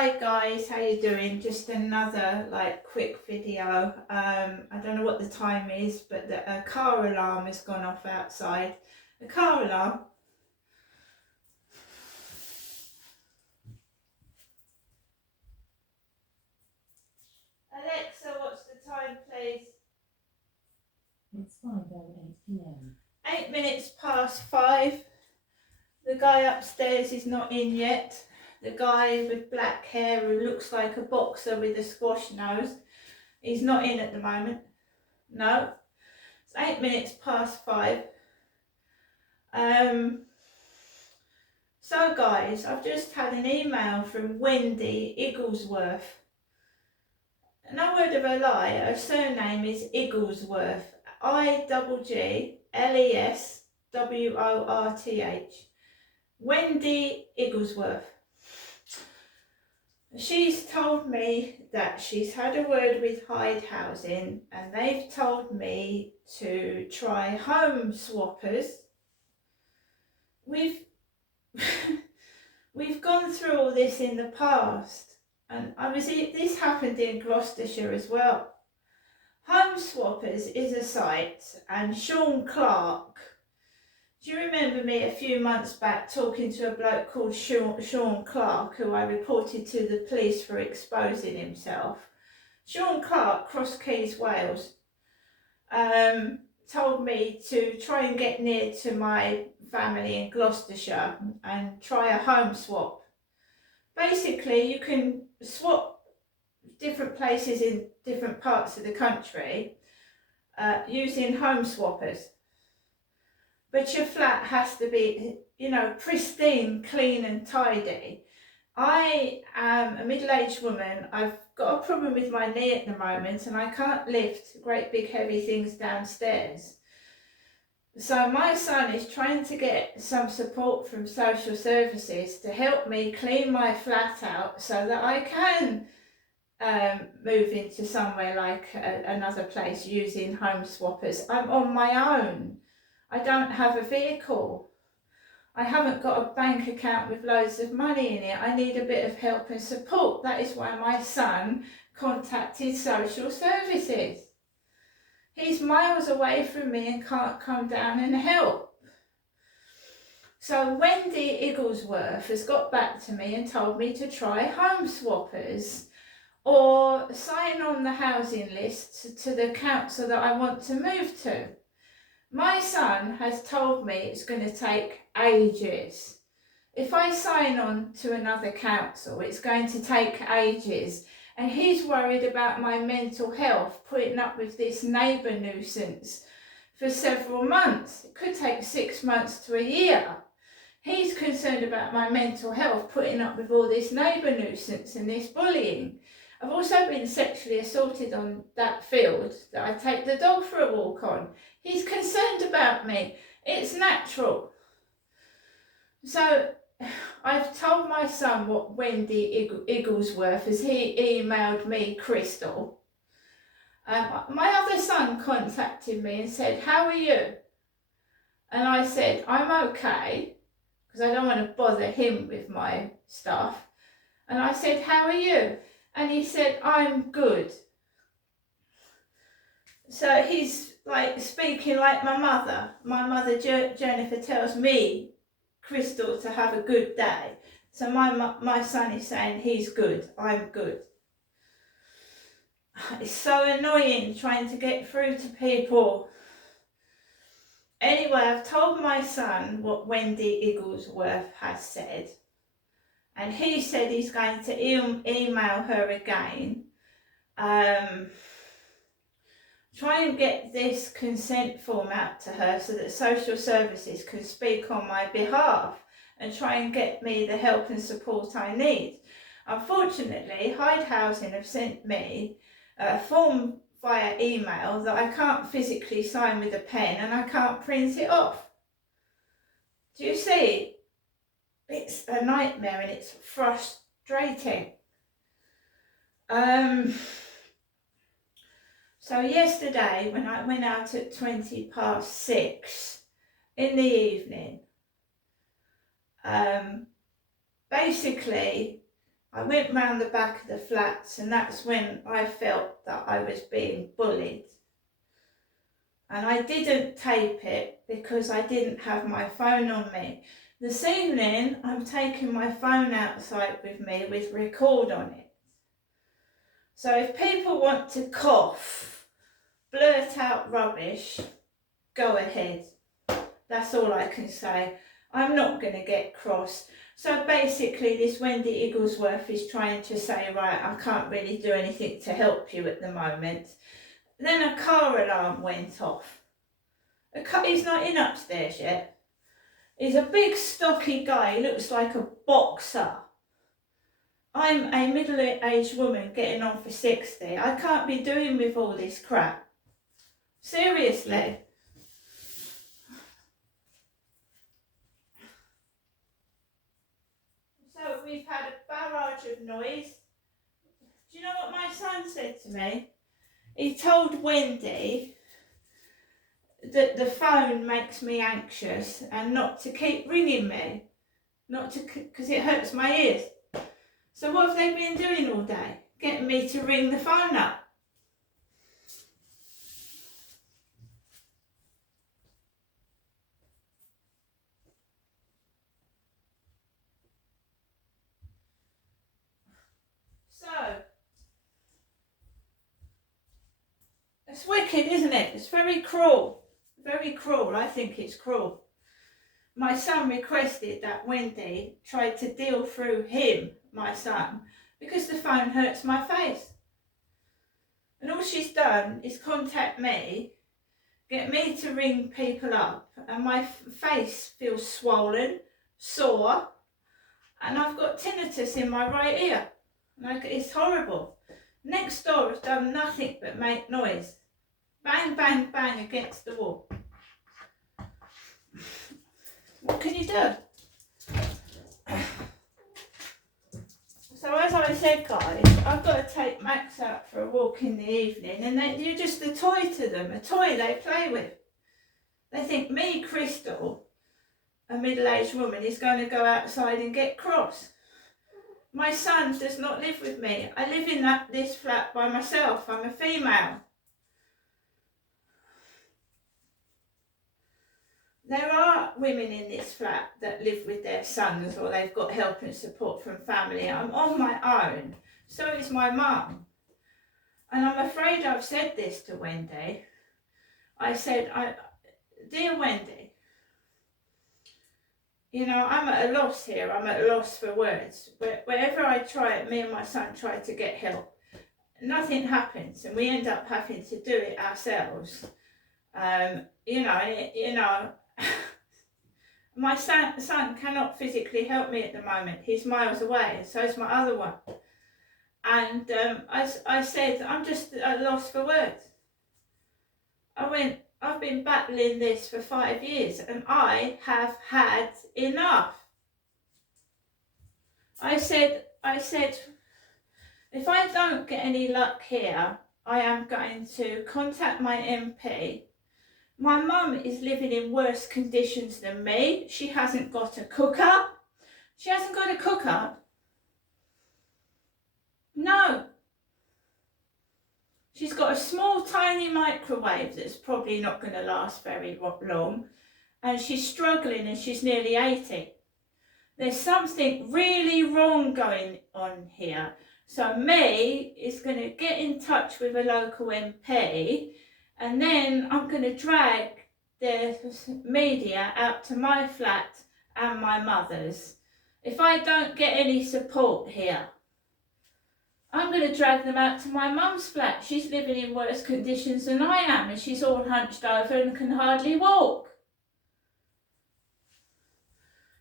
Hi guys, how you doing? Just another quick video. I don't know what the time is, but a car alarm has gone off outside. A car alarm. Alexa, what's the time, please? It's 5:08 p.m. 8 minutes past 5. The guy upstairs is not in yet. The guy with black hair who looks like a boxer with a squash nose, he's not in at the moment. No. It's 8 minutes past 5. So guys, I've just had an email from Wendy Igglesworth. No word of a lie, her surname is Igglesworth. Igglesworth. Wendy Igglesworth. She's told me that she's had a word with Hyde Housing and they've told me to try Home Swappers. We've gone through all this in the past, and this happened in Gloucestershire as well. Home Swappers is a site, and Sean Clark, do you remember me a few months back talking to a bloke called Sean Clark, who I reported to the police for exposing himself? Sean Clark, Cross Keys, Wales, told me to try and get near to my family in Gloucestershire and try a home swap. Basically, you can swap different places in different parts of the country using home swappers. But your flat has to be, pristine, clean and tidy. I am a middle-aged woman. I've got a problem with my knee at the moment and I can't lift great big heavy things downstairs. So my son is trying to get some support from social services to help me clean my flat out so that I can move into somewhere like another place using home swappers. I'm on my own. I don't have a vehicle. I haven't got a bank account with loads of money in it. I need a bit of help and support. That is why my son contacted social services. He's miles away from me and can't come down and help. So Wendy Igglesworth has got back to me and told me to try Home Swappers or sign on the housing list to the council that I want to move to. My son has told me it's going to take ages. If I sign on to another council, it's going to take ages. And he's worried about my mental health, putting up with this neighbour nuisance for several months. It could take 6 months to a year. He's concerned about my mental health, putting up with all this neighbour nuisance and this bullying. I've also been sexually assaulted on that field that I take the dog for a walk on. He's concerned about me. It's natural. So I've told my son what Wendy Igglesworth, as he emailed me, Crystal. My other son contacted me and said, "How are you?" And I said, "I'm okay," because I don't want to bother him with my stuff. And I said, "How are you?" And he said, "I'm good." So he's like speaking like my mother. My mother Jennifer tells me, Crystal, to have a good day. So my son is saying he's good, I'm good. It's so annoying trying to get through to people. Anyway, I've told my son what Wendy Igglesworth has said. And he said he's going to email her again. Try and get this consent form out to her so that social services can speak on my behalf and try and get me the help and support I need. Unfortunately, Hyde Housing have sent me a form via email that I can't physically sign with a pen and I can't print it off. Do you see? It's a nightmare and it's frustrating. So yesterday, when I went out at 6:20 in the evening, basically I went round the back of the flats, and that's when I felt that I was being bullied. And I didn't tape it because I didn't have my phone on me. This evening, I'm taking my phone outside with me with record on it. So if people want to cough, blurt out rubbish, go ahead. That's all I can say. I'm not going to get cross. So basically this Wendy Igglesworth is trying to say, right, I can't really do anything to help you at the moment. Then a car alarm went off. He's not in upstairs yet. He's a big stocky guy, he looks like a boxer. I'm a middle-aged woman getting on for 60. I can't be doing with all this crap. Seriously. So we've had a barrage of noise. Do you know what my son said to me? He told Wendy that the phone makes me anxious and not to keep ringing me, because it hurts my ears. So what have they been doing all day? Getting me to ring the phone up. So, it's wicked, isn't it? It's very cruel. Very cruel. I think it's cruel. My son requested that Wendy tried to deal through him, my son, because the phone hurts my face. And all she's done is contact me, get me to ring people up, and my face feels swollen, sore, and I've got tinnitus in my right ear. Like, it's horrible. Next door has done nothing but make noise. Bang, bang, bang against the wall. What can you do? So as I said, guys, I've got to take Max out for a walk in the evening, and you're just a toy to them, a toy they play with. They think me, Crystal, a middle-aged woman, is going to go outside and get cross. My son does not live with me. I live in this flat by myself. I'm a female. There are women in this flat that live with their sons, or they've got help and support from family. I'm on my own. So is my mum. And I'm afraid I've said this to Wendy. I said, dear Wendy, you know, I'm at a loss here. I'm at a loss for words. Wherever I try, me and my son try to get help, nothing happens, and we end up having to do it ourselves. You know, my son cannot physically help me at the moment. He's miles away, and so is my other one. And I said, I'm just at a loss for words. I've been battling this for 5 years, and I have had enough. I said, if I don't get any luck here, I am going to contact my MP. My mum is living in worse conditions than me. She hasn't got a cooker. She hasn't got a cooker. No. She's got a small, tiny microwave that's probably not going to last very long. And she's struggling, and she's nearly 80. There's something really wrong going on here. So me is going to get in touch with a local MP, and then I'm going to drag the media out to my flat and my mother's. If I don't get any support here, I'm going to drag them out to my mum's flat. She's living in worse conditions than I am, and she's all hunched over and can hardly walk.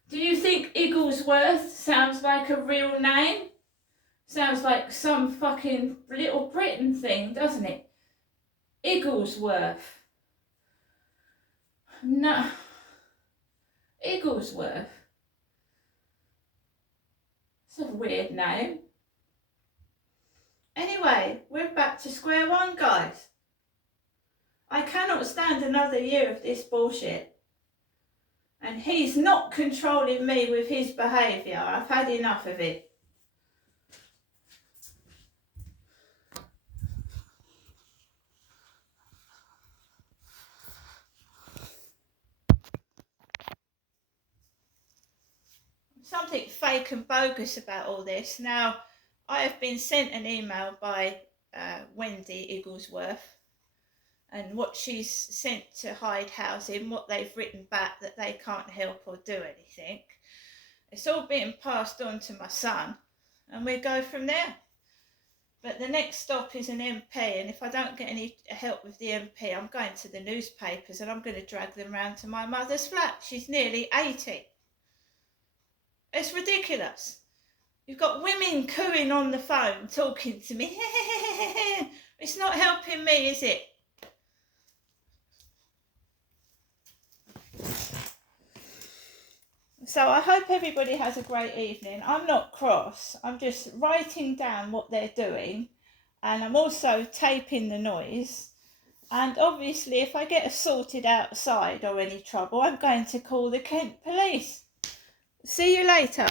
Do you think Igglesworth sounds like a real name? Sounds like some fucking Little Britain thing, doesn't it? Igglesworth. No. Igglesworth. It's a weird name. Anyway, we're back to square one, guys. I cannot stand another year of this bullshit. And he's not controlling me with his behaviour. I've had enough of it. something fake and bogus about all this. Now, I have been sent an email by Wendy Igglesworth, and what she's sent to Hyde Housing, what they've written back that they can't help or do anything. It's all being passed on to my son, and we go from there. But the next stop is an MP, and if I don't get any help with the MP, I'm going to the newspapers and I'm going to drag them round to my mother's flat. She's nearly 80. It's ridiculous. You've got women cooing on the phone talking to me. It's not helping me, is it? So I hope everybody has a great evening. I'm not cross. I'm just writing down what they're doing, and I'm also taping the noise. And obviously, if I get assaulted outside or any trouble, I'm going to call the Kent police. See you later.